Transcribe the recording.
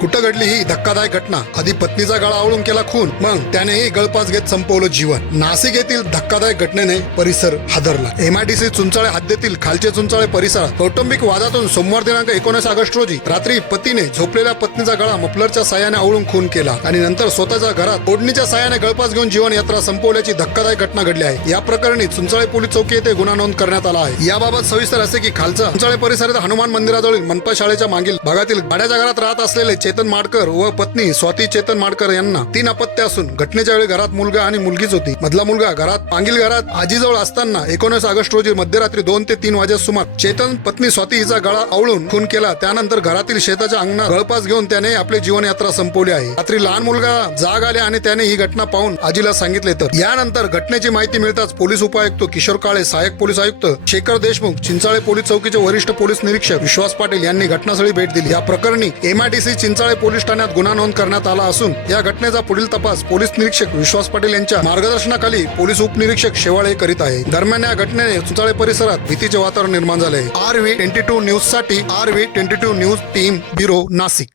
कुठं घडली ही धक्कादायक घटना? आधी पत्नीचा गळा आवळून केला खून. मग त्यानेही गळपास घेत संपवलं जीवन. नाशिक येथील धक्कादायक घटनेने परिसर हादरला. एमआयडीसी चुंचाळे हद्दीतील खालचे चुंचाळे परिसरात कौटुंबिक वादातून सोमवार दिनांक एकोणीस ऑगस्ट रोजी रात्री पतीने झोपलेल्या पत्नीचा गळा मफलरच्या साह्याने आवळून खून केला आणि नंतर स्वतःच्या घरात ओढणीच्या साह्याने गळपास घेऊन जीवन यात्रा संपवल्याची धक्कादायक घटना घडली आहे. या प्रकरणी चुंचाळे पोलीस चौकी येथे गुन्हा नोंद करण्यात आला आहे. याबाबत सविस्तर असे की खालचा चुंचाळे परिसरात हनुमान मंदिराजवळील मनपा शाळेच्या मागील भागातील भाड्याच्या घरात राहत असलेले चेतन माडकर व पत्नी स्वाती चेतन माडकर यांना तीन अपत्य असून घटनेच्या वेळी घरात मुलगा आणि मुलगीच होती. मधला मुलगा घरात मागील घरात आजीजवळ असताना एकोणीस ऑगस्ट रोजी मध्यरात्री दोन ते तीन वाजे सुमार चेतन पत्नी स्वाती हिचा गळा आवळून खून केला. त्यानंतर घरातील शेताच्या अंगणात गळपास घेऊन त्याने आपली जीवनयात्रा संपवली आहे. रात्री लहान मुलगा जाग आले आणि त्याने ही घटना पाहून आजीला सांगितले तर यानंतर घटनेची माहिती मिळताच पोलीस उपायुक्त किशोर काळे सहाय्यक पोलीस आयुक्त शेखर देशमुख चिंचाळे पोलीस चौकीचे वरिष्ठ पोलीस निरीक्षक विश्वास पाटील यांनी घटनास्थळी भेट दिली. या प्रकरणी एमआयडीसी चिंचाळे पोलीस ठाण्यात गुन्हा नोंद करण्यात आला असून या घटनेचा पुढील तपास पोलीस निरीक्षक विश्वास पाटील यांच्या मार्गदर्शनाखाली पोलीस उपनिरीक्षक शेवाळे करीत आहे. दरम्यान या घटनेने चिंचाळे परिसरात भीतीचे वातावरण निर्माण झाले आर व्ही ट्वेंटी टू न्यूजसाठी R V twenty two news team bureau Nashik.